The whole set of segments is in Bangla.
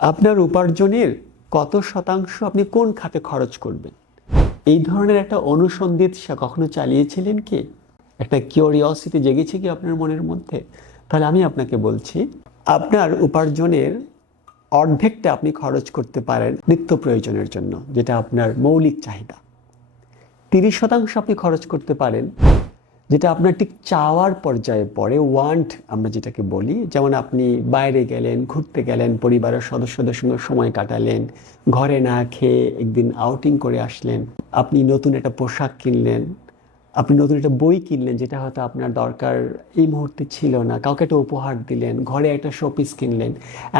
আপনার উপার্জনের কত শতাংশ আপনি কোন খাতে খরচ করবেন? এই ধরনের একটা অনুসন্ধিৎসা কখনো চালিয়েছিলেন কি? একটা কিউরিওসিটি জেগেছে কি আপনার মনের মধ্যে? তাহলে আমি আপনাকে বলছি, আপনার উপার্জনের অর্ধেকটা আপনি খরচ করতে পারেন নিত্য প্রয়োজনের জন্য, যেটা আপনার মৌলিক চাহিদা। 30% আপনি খরচ করতে পারেন যেটা আপনার ঠিক চাওয়ার পর্যায়ে পড়ে, ওয়ান্ট আমরা যেটাকে বলি। যেমন আপনি বাইরে গেলেন, ঘুরতে গেলেন, পরিবারের সদস্যদের সঙ্গে সময় কাটালেন, ঘরে না খেয়ে একদিন আউটিং করে আসলেন, আপনি নতুন একটা পোশাক কিনলেন, আপনি নতুন একটা বই কিনলেন যেটা হয়তো আপনার দরকার এই মুহূর্তে ছিল না, কাউকে একটা উপহার দিলেন, ঘরে একটা শোপিস কিনলেন,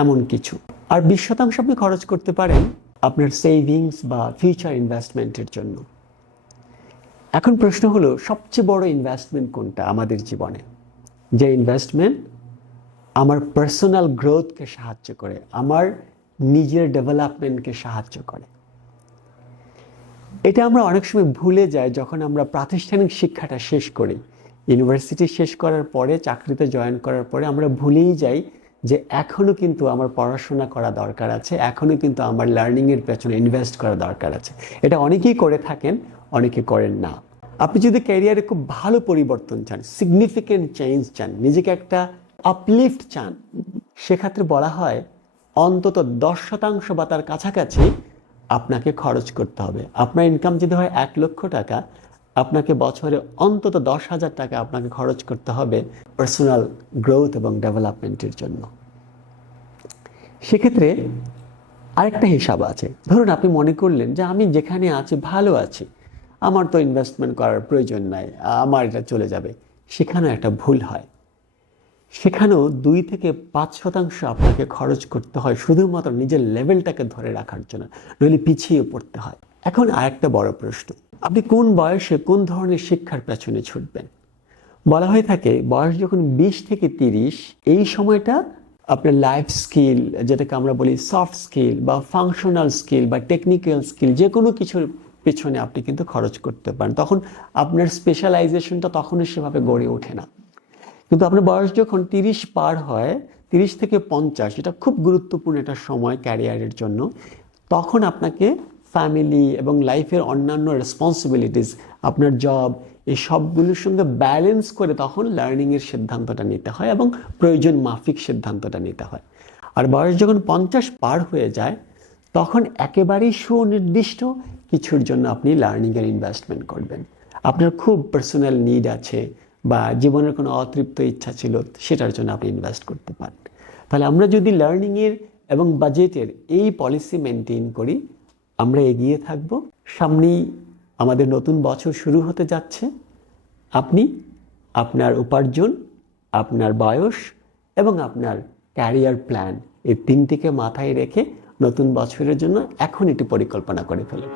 এমন কিছু। আর 20% আপনি খরচ করতে পারেন আপনার সেভিংস বা ফিউচার ইনভেস্টমেন্টের জন্য। এখন প্রশ্ন হলো, সবচেয়ে বড় ইনভেস্টমেন্ট কোনটা আমাদের জীবনে? যে ইনভেস্টমেন্ট আমার পার্সোনাল গ্রোথকে সাহায্য করে, আমার নিজের ডেভেলপমেন্টকে সাহায্য করে। এটা আমরা অনেক সময় ভুলে যাই যখন আমরা প্রাতিষ্ঠানিক শিক্ষাটা শেষ করি। ইউনিভার্সিটি শেষ করার পরে, চাকরিতে জয়েন করার পরে আমরা ভুলেই যাই যে এখনও কিন্তু আমার পড়াশোনা করা দরকার আছে, এখনও কিন্তু আমার লার্নিংয়ের পেছনে ইনভেস্ট করা দরকার আছে। এটা অনেকেই করে থাকেন, অনেকে করেন না। আপনি যদি ক্যারিয়ারে খুব ভালো পরিবর্তন চান, সিগনিফিকেন্ট চেঞ্জ চান, নিজেকে একটা আপলিফট চান, সেক্ষেত্রে বলা হয় অন্তত 10% বা তার কাছাকাছি আপনাকে খরচ করতে হবে। আপনার ইনকাম যদি হয় 1,00,000 টাকা, আপনাকে বছরে অন্তত 10,000 টাকা আপনাকে খরচ করতে হবে পার্সোনাল গ্রোথ এবং ডেভেলপমেন্টের জন্য। সেক্ষেত্রে আরেকটা হিসাব আছে। ধরুন আপনি মনে করলেন যে আমি যেখানে আছি ভালো আছি, আমার তো ইনভেস্টমেন্ট করার প্রয়োজন নাই, আমার এটা চলে যাবে। সেখানেও একটা ভুল হয়। সেখানেও 2 থেকে 5% আপনাকে খরচ করতে হয় শুধুমাত্র নিজের লেভেলটাকে ধরে রাখার জন্য, নইলে পিছিয়ে পড়তে হয়। এখন আরেকটা বড় প্রশ্ন, আপনি কোন বয়সে কোন ধরনের শিক্ষার পেছনে ছুটবেন? বলা হয়ে থাকে বয়স যখন 20 থেকে 30, এই সময়টা আপনার লাইফ স্কিল, যেটাকে আমরা বলি সফট স্কিল বা ফাংশনাল স্কিল বা টেকনিক্যাল স্কিল, যে কোনো কিছুর পেছনে আপনি কিন্তু খরচ করতে পারেন। তখন আপনার স্পেশালাইজেশনটা তখনও সেভাবে গড়ে ওঠে না। কিন্তু আপনার বয়স যখন 30 পার হয়, 30 থেকে 50, এটা খুব গুরুত্বপূর্ণ একটা সময় ক্যারিয়ারের জন্য। তখন আপনাকে ফ্যামিলি এবং লাইফের অন্যান্য রেসপন্সিবিলিটিস, আপনার জব, এই সবগুলোর সঙ্গে ব্যালেন্স করে তখন লার্নিংয়ের সিদ্ধান্তটা নিতে হয় এবং প্রয়োজন মাফিক সিদ্ধান্তটা নিতে হয়। আর বয়স যখন 50 পার হয়ে যায়, তখন একেবারেই সুনির্দিষ্ট কিছুর জন্য আপনি লার্নিংয়ের ইনভেস্টমেন্ট করবেন। আপনার খুব পার্সোনাল নিড আছে বা জীবনের কোনো অতৃপ্ত ইচ্ছা ছিল, সেটার জন্য আপনি ইনভেস্ট করতে পারেন। তাহলে আমরা যদি লার্নিংয়ের এবং বাজেটের এই পলিসি মেনটেন করি, আমরা এগিয়ে থাকব। সামনেই আমাদের নতুন বছর শুরু হতে যাচ্ছে। আপনি আপনার উপার্জন, আপনার বয়স এবং আপনার ক্যারিয়ার প্ল্যান, এই তিনটিকে মাথায় রেখে নতুন বছরের জন্য এখন একটি পরিকল্পনা করে ফেলুন।